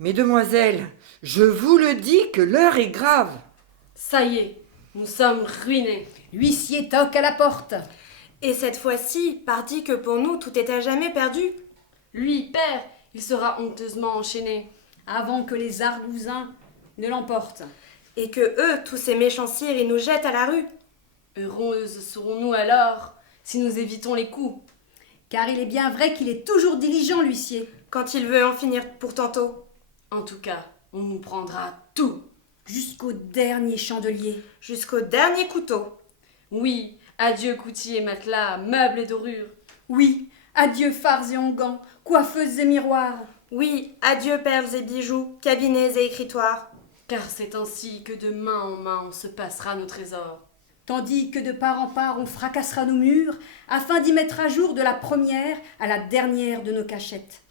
Mesdemoiselles, je vous le dis que l'heure est grave. Ça y est, nous sommes ruinés. L'huissier toque à la porte. Et cette fois-ci, pardi que pour nous tout est à jamais perdu. Lui, père, il sera honteusement enchaîné. Avant que les argousins ne l'emportent. Et que eux, tous ces méchants sires, ils nous jettent à la rue. Heureuses serons-nous alors, si nous évitons les coups. Car il est bien vrai qu'il est toujours diligent, l'huissier. Quand il veut en finir pour tantôt. En tout cas, on nous prendra tout. Jusqu'au dernier chandelier. Jusqu'au dernier couteau. Oui, adieu coutil et matelas, meubles et dorures. Oui, adieu fards et onguents, coiffeuses et miroirs. Oui, adieu perles et bijoux, cabinets et écritoires. Car c'est ainsi que de main en main on se passera nos trésors. Tandis que de part en part on fracassera nos murs, afin d'y mettre à jour de la première à la dernière de nos cachettes.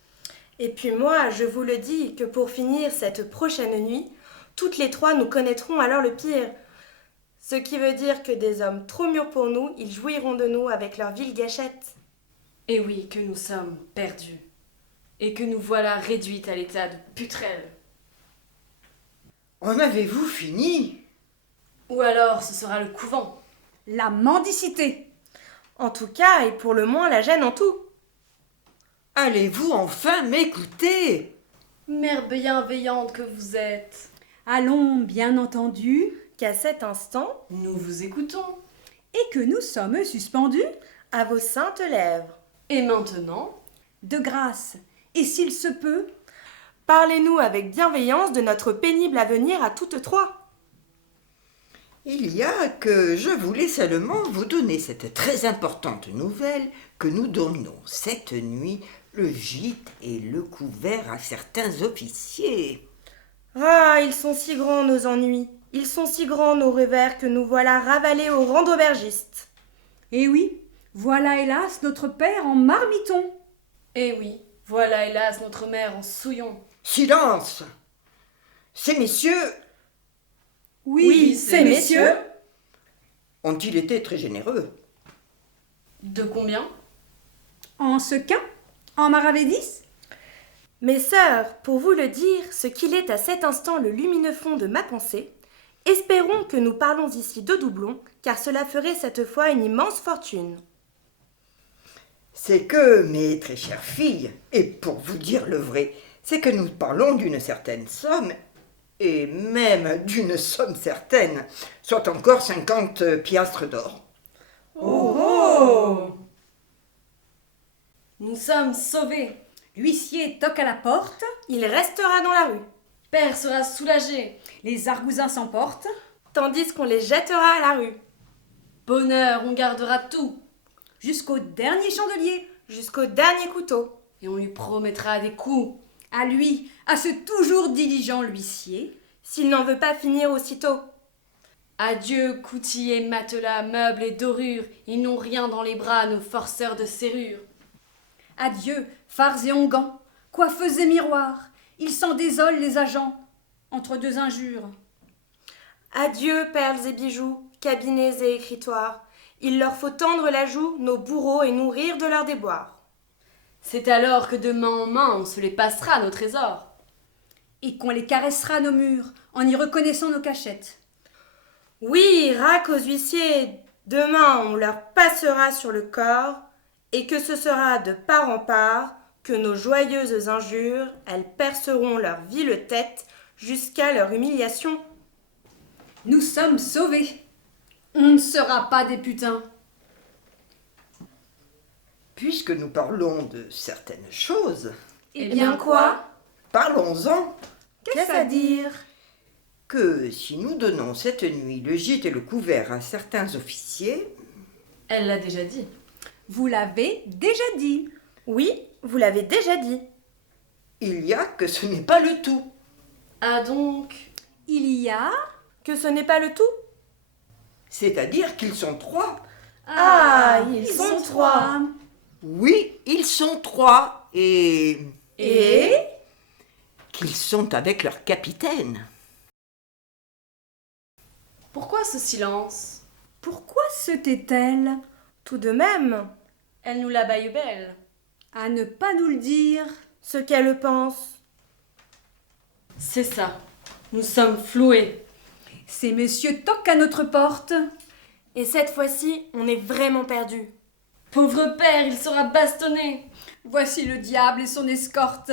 Et puis moi, je vous le dis que pour finir cette prochaine nuit, toutes les trois nous connaîtrons alors le pire. Ce qui veut dire que des hommes trop mûrs pour nous, ils jouiront de nous avec leurs viles gâchettes. Et oui, que nous sommes perdus. Et que nous voilà réduites à l'état de putrelles. En avez-vous fini? Ou alors ce sera le couvent. La mendicité. En tout cas, et pour le moins, la gêne en tout. Allez-vous enfin m'écouter? Mère bienveillante que vous êtes. Allons, bien entendu, Qu'à cet instant, Nous vous écoutons. et que nous sommes suspendus, à vos saintes lèvres, Et maintenant, de grâce, et s'il se peut, parlez-nous avec bienveillance de notre pénible avenir à toutes trois. Il y a que je voulais seulement vous donner cette très importante nouvelle que nous donnons cette nuit le gîte et le couvert à certains officiers. Ah, ils sont si grands nos ennuis, ils sont si grands nos revers que nous voilà ravalés au rang d'aubergistes. et oui, voilà hélas notre père en marmiton. eh oui, voilà hélas notre mère en souillon. Silence! Ces messieurs Oui, ces messieurs. ont-ils été très généreux? De combien? En sequin, en maravédis. Mes sœurs, pour vous le dire, ce qu'il est à cet instant le lumineux fond de ma pensée, espérons que nous parlons ici de doublons, car cela ferait cette fois une immense fortune. C'est que, mes très chères filles, et pour vous dire le vrai, c'est que nous parlons d'une certaine somme, et même d'une somme certaine, soit encore 50 piastres d'or. Nous sommes sauvés. L'huissier toque à la porte, Il restera dans la rue, Père sera soulagé. les argousins s'emportent, tandis qu'on les jettera à la rue, Bonheur, on gardera tout. jusqu'au dernier chandelier. jusqu'au dernier couteau. Et on lui promettra des coups. À lui, à ce toujours diligent l'huissier, S'il n'en veut pas finir aussitôt. Adieu, coutil et matelas, meubles et dorures. Ils n'ont rien dans les bras, nos forceurs de serrure. adieu, fards et onguents, coiffeuses et miroirs, ils s'en désolent les agents, entre deux injures. Adieu, perles et bijoux, cabinets et écritoires. Il leur faut tendre la joue, nos bourreaux, et nourrir de leurs déboires. C'est alors que de main en main on se les passera, nos trésors. Et qu'on les caressera nos murs, en y reconnaissant nos cachettes. Oui, rac aux huissiers, demain on leur passera sur le corps, et que ce sera de part en part que nos joyeuses injures, elles perceront leur vile tête jusqu'à leur humiliation. Nous sommes sauvés. On ne sera pas des putains. Puisque nous parlons de certaines choses, Eh bien quoi? parlons-en. Qu'est-ce à dire? Que si nous donnons cette nuit le gîte et le couvert à certains officiers, Elle l'a déjà dit. Vous l'avez déjà dit. Oui, vous l'avez déjà dit. il y a que ce n'est pas le tout. Ah donc, Il y a... Que ce n'est pas le tout? C'est-à-dire qu'ils sont trois. Ah, ils sont trois. Oui, ils sont trois et Et qu'ils sont avec leur capitaine. pourquoi ce silence? Pourquoi se tait-elle? tout de même, Elle nous la baille belle. À ne pas nous le dire. ce qu'elle pense. C'est ça. Nous sommes floués. C'est Monsieur Toc à notre porte. Et cette fois-ci, on est vraiment perdu. Pauvre père, il sera bastonné. Voici le diable et son escorte.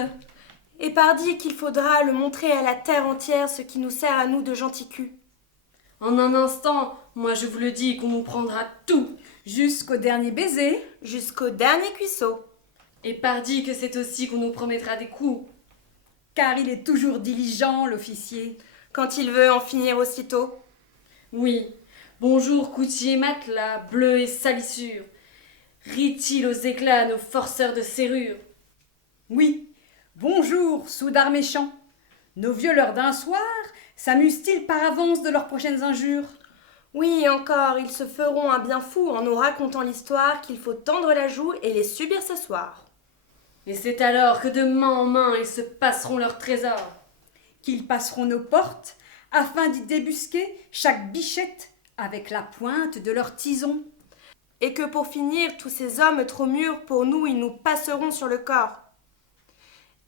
Et pardi qu'il faudra le montrer à la terre entière ce qui nous sert à nous de gentils culs. En un instant, moi je vous le dis qu'on nous prendra tout. Jusqu'au dernier baiser. Jusqu'au dernier cuisseau. Et pardi que c'est aussi qu'on nous promettra des coups. Car il est toujours diligent, l'officier. Quand il veut en finir aussitôt. Oui, bonjour coutier matelas, bleu et salissure. Rit-il aux éclats nos forceurs de serrure. Oui, bonjour, soudards méchants. Nos violeurs d'un soir s'amusent-ils par avance de leurs prochaines injures? Oui, encore, ils se feront un bien fou en nous racontant l'histoire qu'il faut tendre la joue et les subir ce soir. Et c'est alors que de main en main ils se passeront leurs trésors. Qu'ils passeront nos portes afin d'y débusquer chaque bichette avec la pointe de leur tison. Et que pour finir, tous ces hommes trop mûrs pour nous, ils nous passeront sur le corps.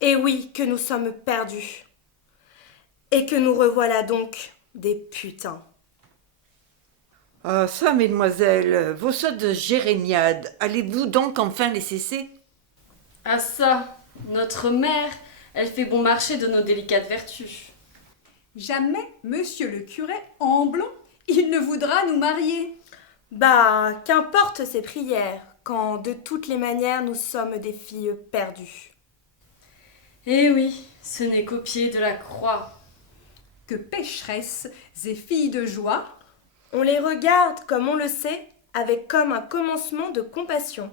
Et oui, que nous sommes perdus. Et que nous revoilà donc des putains. Ah ça, mesdemoiselles, vos sottes jérémiades, allez-vous donc enfin les cesser? Ah ça, notre mère, elle fait bon marché de nos délicates vertus. Jamais, monsieur le curé, en blond, il ne voudra nous marier. Bah, qu'importe ces prières, quand de toutes les manières nous sommes des filles perdues. Eh oui, ce n'est qu'au pied de la croix. Que pécheresses et filles de joie, On les regarde, comme on le sait, avec comme un commencement de compassion.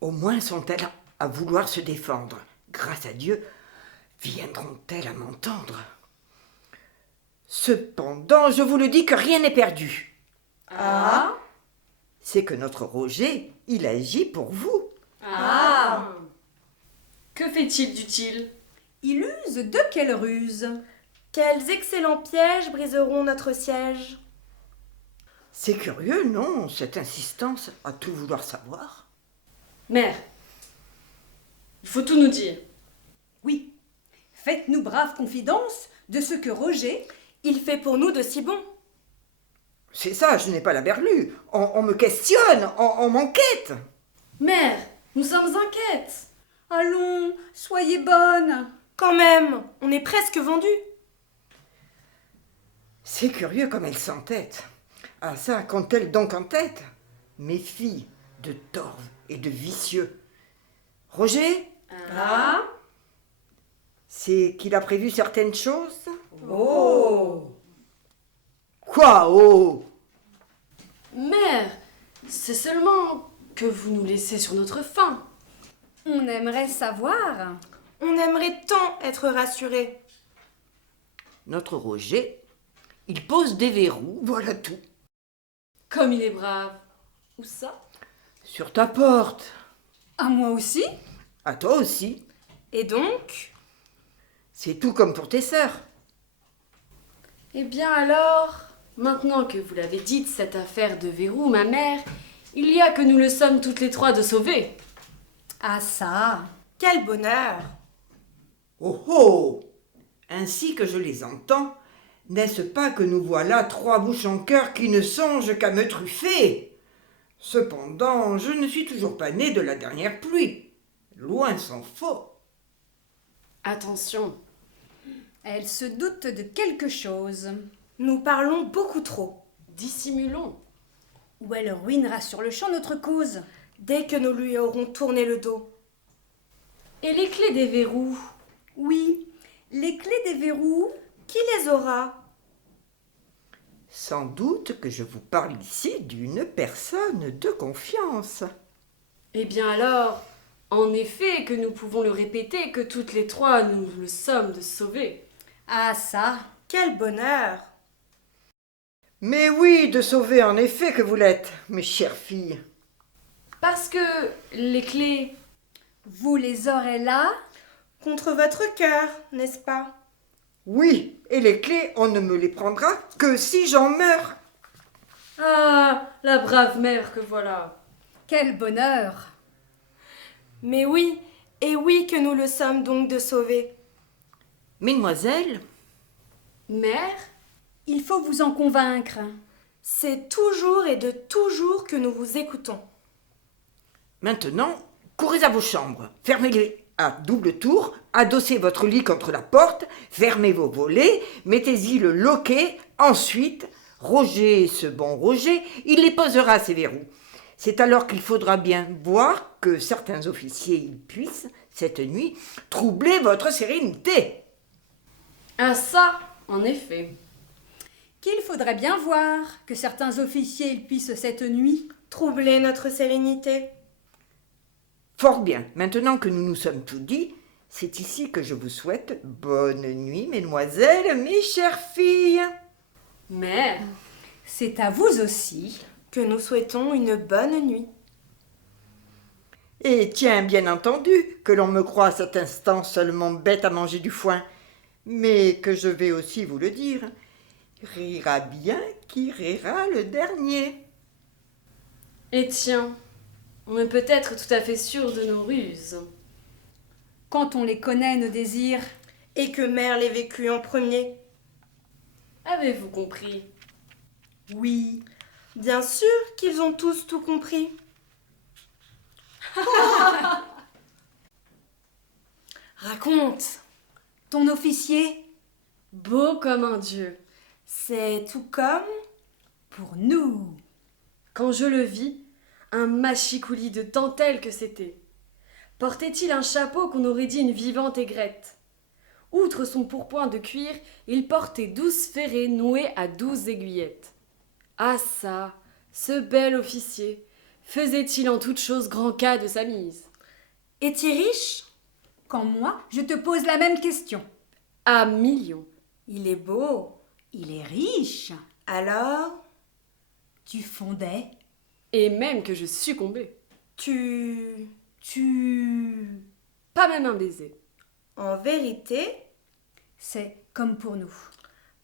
Au moins sont-elles à vouloir se défendre. Grâce à Dieu, viendront-elles à m'entendre? Cependant, je vous le dis que rien n'est perdu. Ah. C'est que notre Roger, il agit pour vous. Ah. Que fait-il d'utile? il use de quelle ruse? Quels excellents pièges briseront notre siège. C'est curieux, non, cette insistance à tout vouloir savoir? Mère, il faut tout nous dire. Oui, faites-nous brave confidence de ce que Roger, Il fait pour nous de si bon. C'est ça, je n'ai pas la berlue. On me questionne, on m'enquête. Mère, nous sommes inquiètes. allons, soyez bonne. Quand même, on est presque vendus. C'est curieux comme elle s'entête. Ah ça, qu'ont-elles donc en tête? Mes filles de torves et de vicieux. Roger, Ah. c'est qu'il a prévu certaines choses? Oh. Quoi, oh? Mère, c'est seulement que vous nous laissez sur notre faim. On aimerait savoir. On aimerait tant être rassurés. Notre Roger, il pose des verrous, voilà tout. Comme il est brave. Où ça? Sur ta porte. À moi aussi? À toi aussi. Et donc, C'est tout comme pour tes sœurs. Eh bien alors, maintenant que vous l'avez dite, cette affaire de verrou, ma mère, il y a que nous le sommes toutes les trois de sauver. Ah ça. quel bonheur. Oh oh! Ainsi que je les entends, n'est-ce pas que nous voilà trois bouches en cœur qui ne songent qu'à me truffer? Cependant, je ne suis toujours pas né de la dernière pluie. Loin s'en faut. Attention, Elle se doute de quelque chose. Nous parlons beaucoup trop. dissimulons. Ou elle ruinera sur le champ notre cause. Dès que nous lui aurons tourné le dos. Et les clés des verrous? Oui, les clés des verrous. Qui les aura? Sans doute que je vous parle ici d'une personne de confiance. Eh bien alors, en effet que nous pouvons le répéter que toutes les trois nous le sommes de sauver. Ah ça. Quel bonheur. Mais oui, de sauver en effet que vous l'êtes, mes chères filles. Parce que les clés... Vous les aurez là. Contre votre cœur, n'est-ce pas? Oui, et les clés, on ne me les prendra que si j'en meurs. Ah, la brave mère que voilà. Quel bonheur. Mais oui, et oui que nous le sommes donc de sauver. Mesdemoiselles, Mère, Il faut vous en convaincre. C'est toujours et de toujours que nous vous écoutons. maintenant, courez à vos chambres, fermez-les à double tour, adossez votre lit contre la porte, fermez vos volets, mettez-y le loquet, ensuite, Roger, ce bon Roger, il les posera ces verrous. C'est alors qu'il faudra bien voir que certains officiers y puissent, cette nuit, troubler votre sérénité. ah ça, en effet. Qu'il faudrait bien voir que certains officiers ils puissent cette nuit. Troubler notre sérénité. Fort bien, maintenant que nous nous sommes tout dit, c'est ici que je vous souhaite bonne nuit, mesdemoiselles, mes chères filles. Mère, C'est à vous aussi. Que nous souhaitons une bonne nuit. Et tiens, bien entendu, que l'on me croit à cet instant seulement bête à manger du foin, mais que je vais aussi vous le dire, rira bien qui rira le dernier. et tiens, on est peut-être tout à fait sûr de nos ruses. Quand on les connaît, nos désirs. Et que mère l'ait vécu en premier. Avez-vous compris? Oui. Bien sûr qu'ils ont tous tout compris. Raconte. Ton officier, Beau comme un dieu. C'est tout comme... pour nous. Quand je le vis, un machicoulis de dentelle que c'était. Portait-il un chapeau qu'on aurait dit une vivante aigrette. Outre son pourpoint de cuir, il portait 12 ferrets noués à 12 aiguillettes. Ah ça, ce bel officier, faisait-il en toute chose grand cas de sa mise? Est-il riche? Quand moi, je te pose la même question. À millions. Il est beau. Il est riche. Alors, Tu fondais. Et même que je succombais. tu... Pas même un baiser. En vérité, C'est comme pour nous.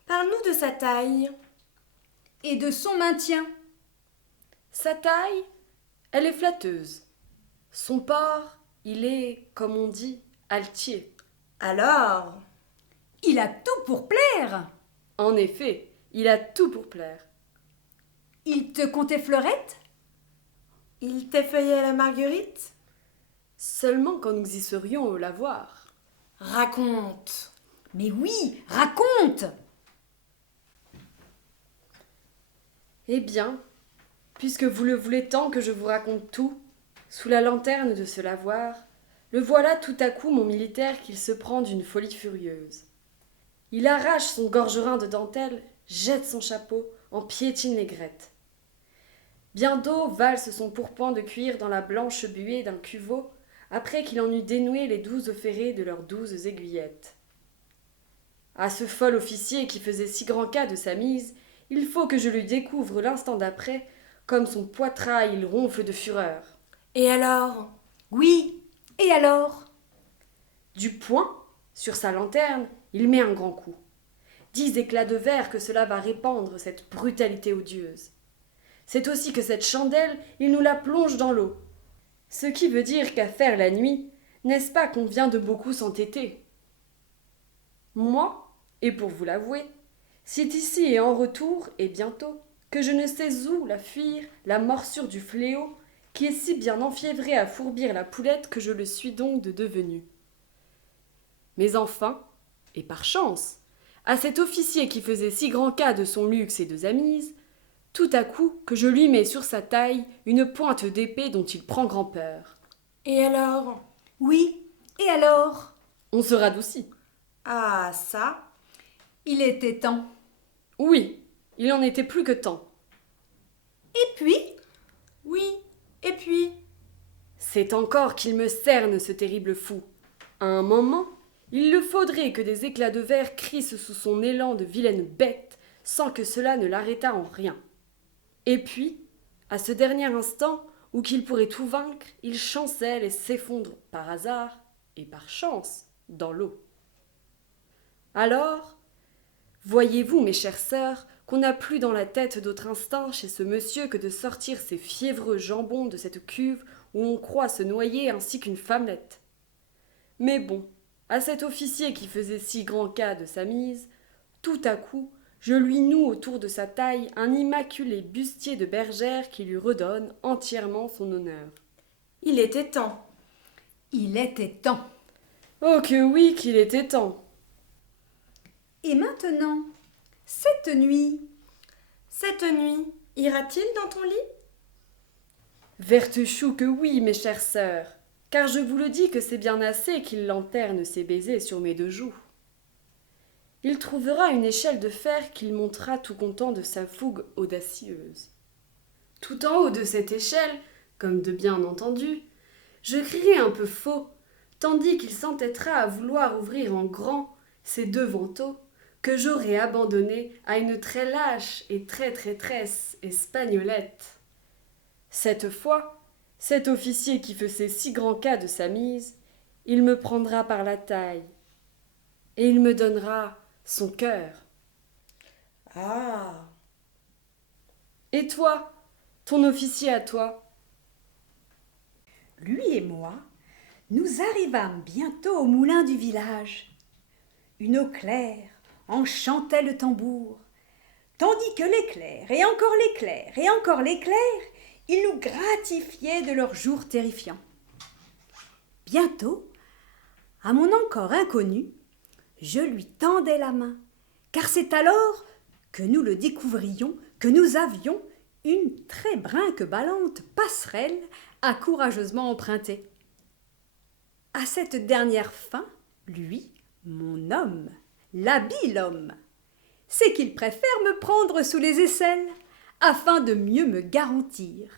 parle-nous de sa taille. Et de son maintien. Sa taille, elle est flatteuse. Son port, il est, comme on dit, altier. Alors, Il a tout pour plaire. En effet, il a tout pour plaire. Il te comptait fleurette. il t'effeuillait la marguerite? Seulement quand nous y serions la voir. Raconte. Mais oui, raconte. Eh bien, puisque vous le voulez tant que je vous raconte tout, sous la lanterne de ce lavoir, le voilà tout à coup mon militaire qu'il se prend d'une folie furieuse. Il arrache son gorgerin de dentelle, jette son chapeau, en piétine l'aigrette. Bien d'eau valse son pourpoint de cuir dans la blanche buée d'un cuveau, après qu'il en eut dénoué les 12 ferrets de leurs 12 aiguillettes. À ce fol officier qui faisait si grand cas de sa mise, il faut que je lui découvre l'instant d'après, comme son poitrail il ronfle de fureur. Et alors? Oui. Et alors? Du poing, sur sa lanterne, il met un grand coup. 10 éclats de verre que cela va répandre, cette brutalité odieuse. C'est aussi que cette chandelle, il nous la plonge dans l'eau. Ce qui veut dire qu'à faire la nuit, n'est-ce pas qu'on vient de beaucoup s'entêter? Moi, et pour vous l'avouer, c'est ici et en retour, et bientôt, que je ne sais où la fuir, la morsure du fléau, qui est si bien enfiévré à fourbir la poulette que je le suis donc de devenu. Mais enfin, et par chance, à cet officier qui faisait si grand cas de son luxe et de sa mise, tout à coup que je lui mets sur sa taille une pointe d'épée dont il prend grand-peur. Et alors? Oui. Et alors? On se radoucit. Ah, ça? Il était temps. Oui, il en était plus que temps. Et puis? Oui. Et puis? C'est encore qu'il me cerne, ce terrible fou. À un moment, il le faudrait que des éclats de verre crissent sous son élan de vilaine bête, sans que cela ne l'arrêtât en rien. Et puis, à ce dernier instant où qu'il pourrait tout vaincre, il chancelle et s'effondre par hasard et par chance dans l'eau. Alors, voyez-vous, mes chères sœurs, qu'on n'a plus dans la tête d'autre instinct chez ce monsieur que de sortir ces fiévreux jambons de cette cuve où on croit se noyer ainsi qu'une femmelette. Mais bon, À cet officier qui faisait si grand cas de sa mise, tout à coup, je lui noue autour de sa taille un immaculé bustier de bergère qui lui redonne entièrement son honneur. Il était temps. Il était temps. Oh que oui, qu'il était temps. Et maintenant, cette nuit, Cette nuit, ira-t-il dans ton lit? Vertechou que oui, mes chères sœurs, car je vous le dis que c'est bien assez qu'il lanterne ses baisers sur mes 2 joues. Il trouvera une échelle de fer qu'il montera tout content de sa fougue audacieuse. Tout en haut de cette échelle, comme de bien entendu, je crierai un peu faux, tandis qu'il s'entêtera à vouloir ouvrir en grand ces 2 vantaux que j'aurai abandonnés à une très lâche et très traîtresse espagnolette. Cette fois, cet officier qui faisait si grand cas de sa mise, il me prendra par la taille, et il me donnera son cœur. Ah, Et toi, ton officier à toi, lui et moi, nous arrivâmes bientôt au moulin du village. Une eau claire enchantait le tambour, tandis que l'éclair, et encore l'éclair, et encore l'éclair, ils nous gratifiaient de leurs jours terrifiants. Bientôt, à mon encore inconnu, je lui tendais la main, car c'est alors que nous le découvrions que nous avions une très brinque-ballante passerelle à courageusement emprunter. À cette dernière fin, lui, mon homme, l'habile homme, c'est qu'il préfère me prendre sous les aisselles afin de mieux me garantir.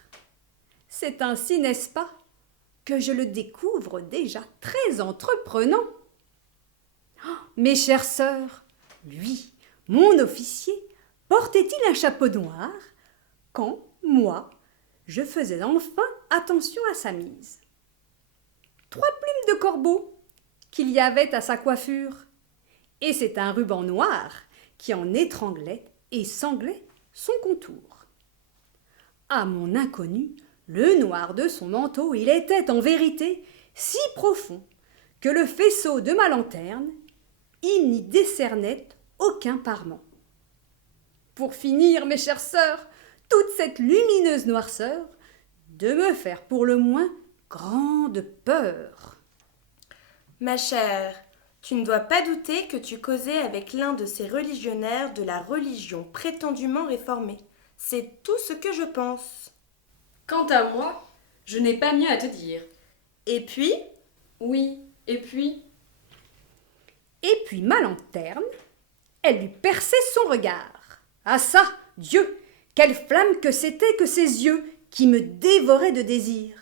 C'est ainsi, n'est-ce pas, que je le découvre déjà très entreprenant. Oh, mes chères sœurs, lui, mon officier, portait-il un chapeau noir quand, moi, je faisais enfin attention à sa mise. 3 plumes de corbeau qu'il y avait à sa coiffure, et c'est un ruban noir qui en étranglait et sanglait son contour. À mon inconnu, le noir de son manteau, il était en vérité si profond que le faisceau de ma lanterne, il n'y décernait aucun parement. Pour finir, mes chères sœurs, toute cette lumineuse noirceur de me faire pour le moins grande peur. ma chère, tu ne dois pas douter que tu causais avec l'un de ces religionnaires de la religion prétendument réformée. C'est tout ce que je pense. quant à moi, je n'ai pas mieux à te dire. Et puis, Oui, et puis, Et puis ma lanterne, elle lui perçait son regard. Ah ça, Dieu, quelle flamme que c'était que ses yeux qui me dévoraient de désir.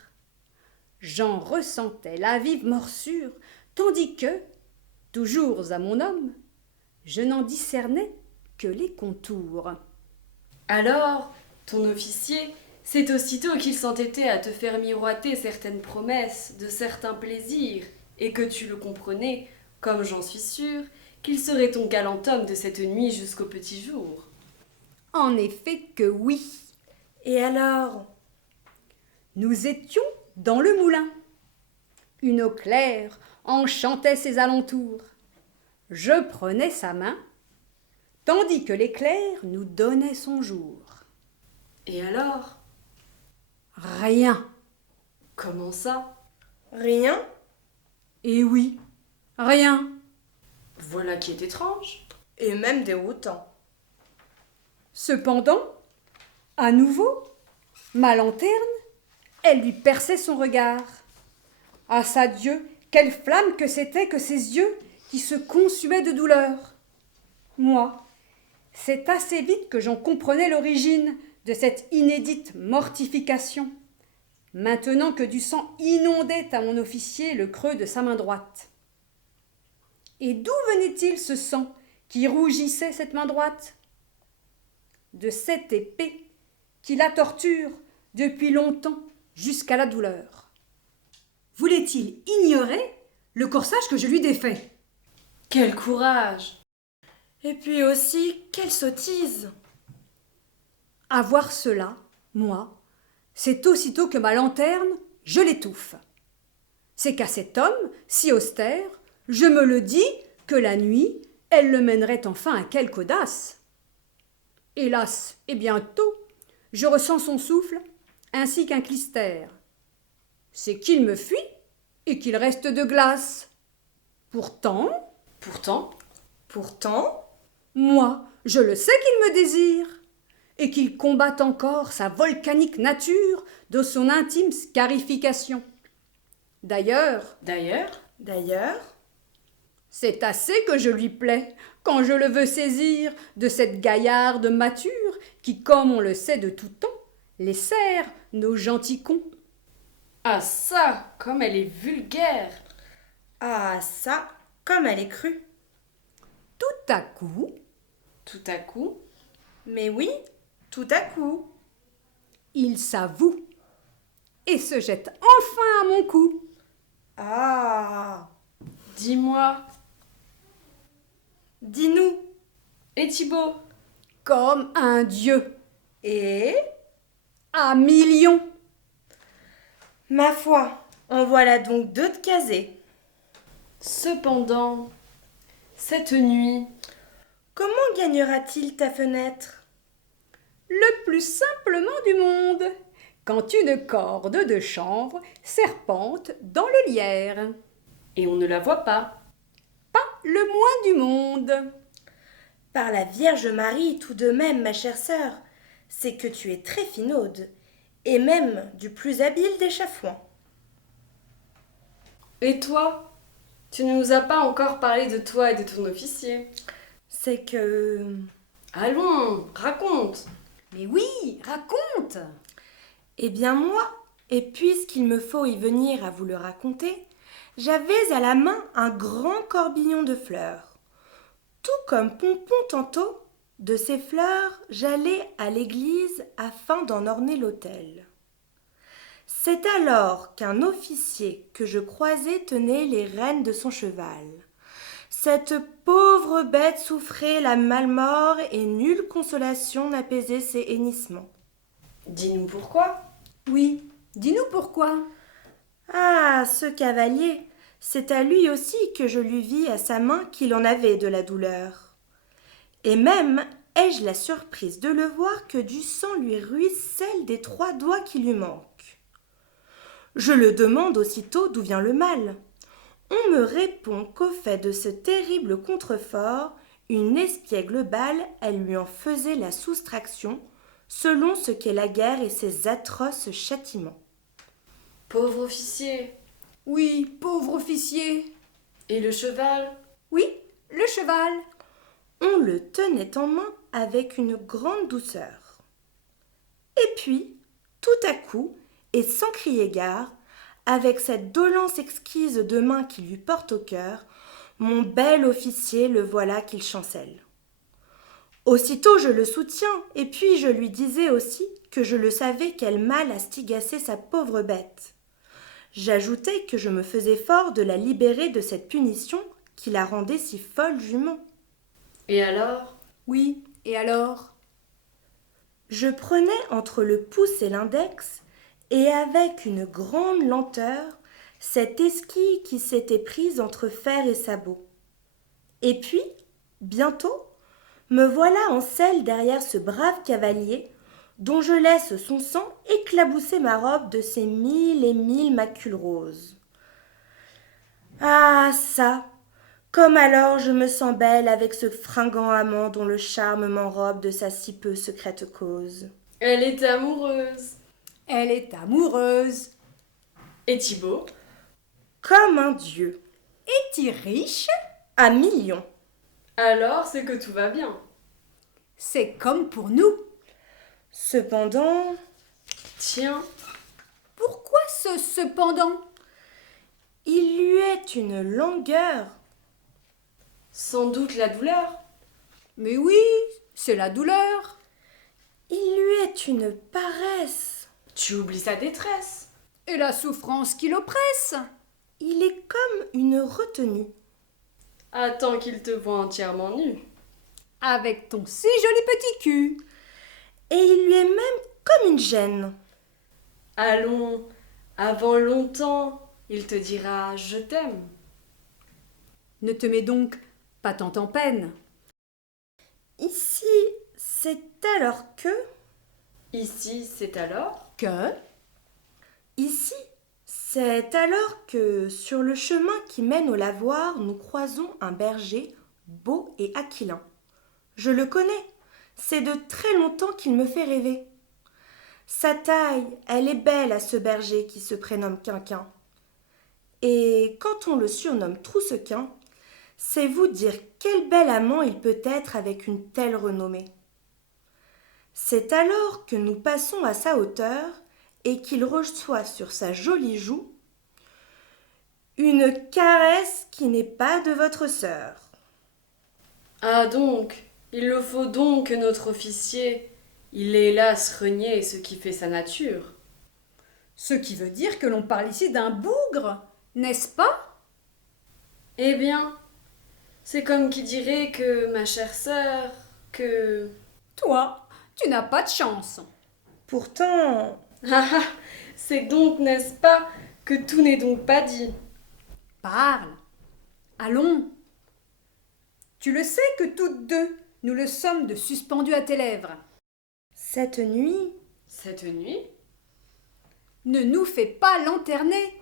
J'en ressentais la vive morsure, tandis que, toujours à mon homme, je n'en discernais que les contours. alors, ton officier, c'est aussitôt qu'il s'entêtait à te faire miroiter certaines promesses de certains plaisirs, et que tu le comprenais, comme j'en suis sûre, qu'il serait ton galant homme de cette nuit jusqu'au petit jour. En effet que oui, et alors? nous étions dans le moulin. Une eau claire enchantait ses alentours. Je prenais sa main, tandis que l'éclair nous donnait son jour. Et alors? Rien. Comment ça? Rien? Et oui, rien. Voilà qui est étrange. Et même déroutant. Cependant, à nouveau, ma lanterne, elle lui perçait son regard. Ah ça Dieu, quelle flamme que c'était que ses yeux qui se consumaient de douleur. Moi, c'est assez vite que j'en comprenais l'origine de cette inédite mortification, maintenant que du sang inondait à mon officier le creux de sa main droite. Et d'où venait-il ce sang qui rougissait cette main droite? De cette épée qui la torture depuis longtemps jusqu'à la douleur. Voulait-il ignorer le corsage que je lui défais? Quel courage! Et puis aussi, quelle sottise! À voir cela, moi, c'est aussitôt que ma lanterne, je l'étouffe. C'est qu'à cet homme, si austère, Je me le dis que la nuit, elle le mènerait enfin à quelque audace. Hélas, et bientôt, je ressens son souffle, ainsi qu'un clistère. C'est qu'il me fuit et qu'il reste de glace. Pourtant, Pourtant, moi, je le sais qu'il me désire, et qu'il combat encore sa volcanique nature de son intime scarification. D'ailleurs, d'ailleurs, c'est assez que je lui plais, quand je le veux saisir de cette gaillarde mature, qui, comme on le sait de tout temps, les sert nos gentils cons. Ah ça, comme elle est vulgaire. ah ça, comme elle est crue. Tout à coup, Tout à coup, Mais oui, tout à coup. il s'avoue et se jette enfin à mon cou. Ah, dis-moi, dis-nous. et Thibaut, Comme un dieu, Et, à millions. ma foi, en voilà donc deux de casés. cependant, cette nuit, Comment gagnera-t-il ta fenêtre? Le plus simplement du monde, quand une corde de chanvre serpente dans le lierre. et on ne la voit pas. Pas le moins du monde. Par la Vierge Marie, tout de même, ma chère sœur, c'est que tu es très finaude, et même du plus habile des chafouins. Et toi, tu ne nous as pas encore parlé de toi et de ton officier. C'est que... Allons, raconte. Mais oui, raconte. Eh bien moi, et puisqu'il me faut y venir à vous le raconter, j'avais à la main un grand corbillon de fleurs. Tout comme Pompon tantôt, de ces fleurs, j'allais à l'église afin d'en orner l'autel. C'est alors qu'un officier que je croisais tenait les rênes de son cheval. Cette pauvre bête souffrait la malmort et nulle consolation n'apaisait ses hennissements. Dis-nous pourquoi. Oui, dis-nous pourquoi. Ah, ce cavalier, c'est à lui aussi que je lui vis à sa main qu'il en avait de la douleur. Et même ai-je la surprise de le voir que du sang lui ruisselle des 3 doigts qui lui manquent. Je le demande aussitôt d'où vient le mal. On me répond qu'au fait de ce terrible contrefort, une espiègle balle, elle lui en faisait la soustraction, selon ce qu'est la guerre et ses atroces châtiments. Pauvre officier. Oui, pauvre officier. Et le cheval? Oui, le cheval. On le tenait en main avec une grande douceur. Et puis, tout à coup, et sans crier gare, avec cette dolence exquise de main qui lui porte au cœur, mon bel officier le voilà qu'il chancelle. Aussitôt je le soutiens, et puis je lui disais aussi que je le savais quel mal astigassait sa pauvre bête. J'ajoutai que je me faisais fort de la libérer de cette punition qui la rendait si folle jument. Et alors? Oui, et alors? Je prenais entre le pouce et l'index, et avec une grande lenteur, cette esquille qui s'était prise entre fer et sabot. Et puis, bientôt, me voilà en selle derrière ce brave cavalier, dont je laisse son sang éclabousser ma robe de ses 1000 et 1000 macules roses. Ah ça, comme alors je me sens belle avec ce fringant amant dont le charme m'enrobe de sa si peu secrète cause. Elle est amoureuse. Elle est amoureuse. Et Thibaut? Comme un dieu, Es-tu riche? à millions. Alors c'est que tout va bien. C'est comme pour nous. Cependant, Tiens, Pourquoi ce cependant? il lui est une langueur. sans doute la douleur. Mais oui, c'est la douleur. Il lui est une paresse. Tu oublies sa détresse. Et la souffrance qui l'oppresse. Il est comme une retenue. Attends qu'il te voie entièrement nu. Avec ton si joli petit cul. Et il lui est même comme une gêne. Allons, avant longtemps, il te dira je t'aime. Ne te mets donc pas tant en peine. Ici, c'est alors que... Ici, c'est alors? Que? Ici, c'est alors que, sur le chemin qui mène au lavoir, nous croisons un berger beau et aquilin. Je le connais, c'est de très longtemps qu'il me fait rêver. Sa taille, elle est belle à ce berger qui se prénomme Quinquin. Et quand on le surnomme Troussequin, c'est vous dire quel bel amant il peut être avec une telle renommée. C'est alors que nous passons à sa hauteur et qu'il reçoit sur sa jolie joue une caresse qui n'est pas de votre sœur. Ah donc, il le faut donc que notre officier, il ait hélas renié ce qui fait sa nature. Ce qui veut dire que l'on parle ici d'un bougre, n'est-ce pas? Eh bien, c'est comme qui dirait que, ma chère sœur, que... Toi, tu n'as pas de chance. Pourtant, Ah ah, c'est donc, n'est-ce pas, que tout n'est donc pas dit. Parle. Allons. Tu le sais que toutes deux, nous le sommes de suspendus à tes lèvres. cette nuit, Cette nuit? Ne nous fais pas lanterner.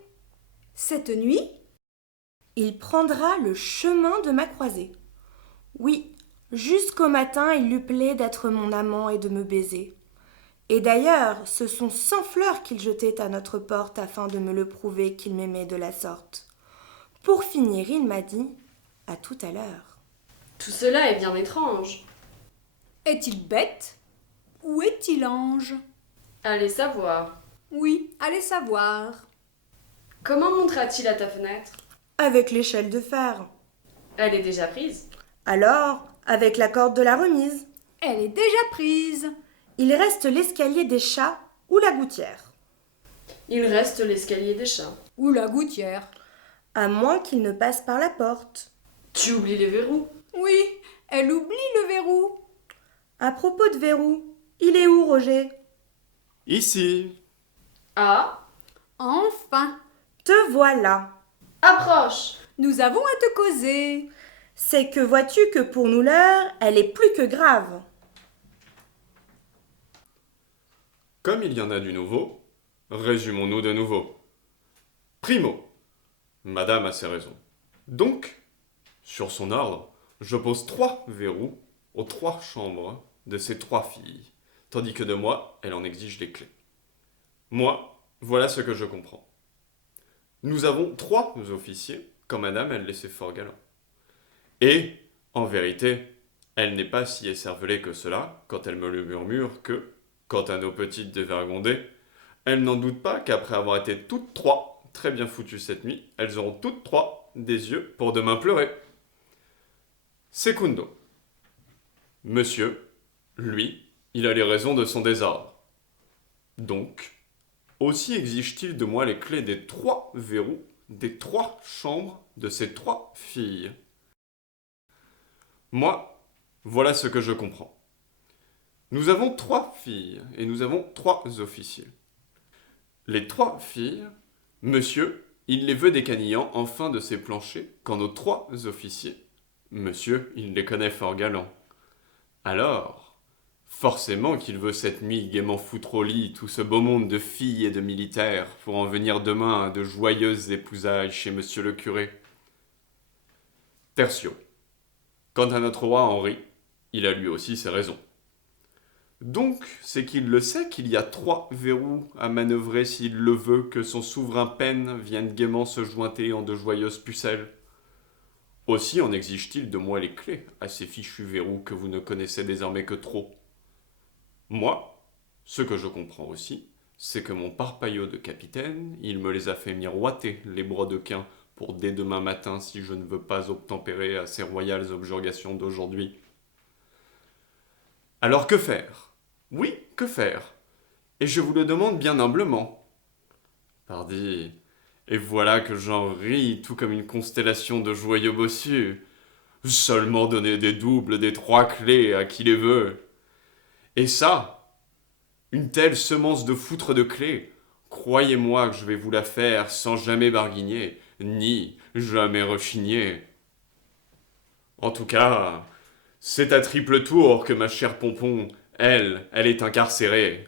Cette nuit, il prendra le chemin de ma croisée. Oui, jusqu'au matin, il lui plaît d'être mon amant et de me baiser. Et d'ailleurs, ce sont 100 fleurs qu'il jetait à notre porte afin de me le prouver qu'il m'aimait de la sorte. Pour finir, il m'a dit « à tout à l'heure ». Tout cela est bien étrange. est-il bête ou est-il ange? Allez savoir. Oui, allez savoir. Comment montera-t-il à ta fenêtre? Avec l'échelle de fer. Elle est déjà prise. Alors, avec la corde de la remise. Elle est déjà prise. Il reste l'escalier des chats ou la gouttière. Il reste l'escalier des chats. Ou la gouttière. À moins qu'il ne passe par la porte. Tu oublies les verrous. Oui, elle oublie le verrou. À propos de verrou, il est où, Roger? Ici. Ah, Enfin, Te voilà. approche. nous avons à te causer. C'est que vois-tu que pour nous l'heure, elle est plus que grave. Comme il y en a du nouveau, résumons-nous de nouveau. Primo, Madame a ses raisons. Donc, sur son ordre, je pose 3 verrous aux 3 chambres de ses 3 filles, tandis que de moi, elle en exige les clés. Moi, voilà ce que je comprends. Nous avons 3 officiers, quand Madame, elle laissait fort galant. Et, en vérité, elle n'est pas si écervelée que cela quand elle me le murmure que, quant à nos petites dévergondées, elle n'en doute pas qu'après avoir été toutes 3 très bien foutues cette nuit, elles auront toutes 3 des yeux pour demain pleurer. Secundo. Monsieur, lui, il a les raisons de son désordre. Donc, aussi exige-t-il de moi les clés des 3 verrous des 3 chambres de ses 3 filles. Moi, voilà ce que je comprends. Nous avons 3 filles et nous avons 3 officiers. Les 3 filles, monsieur, il les veut décanillant en fin de ses planchers, quand nos 3 officiers, monsieur, il les connaît fort galants. Alors, forcément qu'il veut cette nuit gaiement foutre au lit tout ce beau monde de filles et de militaires pour en venir demain à de joyeuses épousailles chez monsieur le curé. Tertio. Quant à notre roi Henri, il a lui aussi ses raisons. Donc, c'est qu'il le sait qu'il y a 3 verrous à manœuvrer s'il le veut, que son souverain peine vienne gaiement se jointer en de joyeuses pucelles. Aussi en exige-t-il de moi les clés à ces fichus verrous que vous ne connaissez désormais que trop. Moi, ce que je comprends aussi, c'est que mon parpaillot de capitaine, il me les a fait miroiter, les brodequins, pour dès demain matin si je ne veux pas obtempérer à ces royales objurgations d'aujourd'hui. Alors que faire? Oui, que faire? Et je vous le demande bien humblement. Pardi, et voilà que j'en ris tout comme une constellation de joyeux bossus. Seulement donner des doubles des 3 clés à qui les veut. Et ça, une telle semence de foutre de clés, croyez-moi que je vais vous la faire sans jamais barguigner, ni jamais rechigner. En tout cas, c'est à triple tour que ma chère Pompon, elle est incarcérée.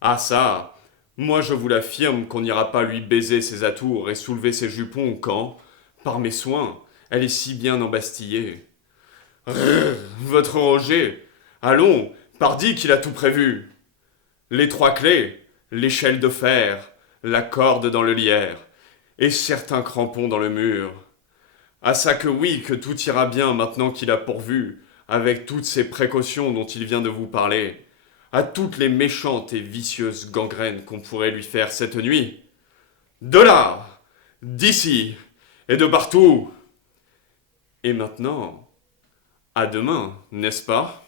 Ah ça, moi je vous l'affirme qu'on n'ira pas lui baiser ses atours et soulever ses jupons quand, par mes soins, elle est si bien embastillée. Rrr, votre Roger, allons, pardi qu'il a tout prévu. Les 3 clés, l'échelle de fer, la corde dans le lierre, et certains crampons dans le mur. Ah ça que oui, que tout ira bien maintenant qu'il a pourvu, avec toutes ces précautions dont il vient de vous parler, à toutes les méchantes et vicieuses gangrènes qu'on pourrait lui faire cette nuit. De là, d'ici, et de partout. Et maintenant, à demain, n'est-ce pas ?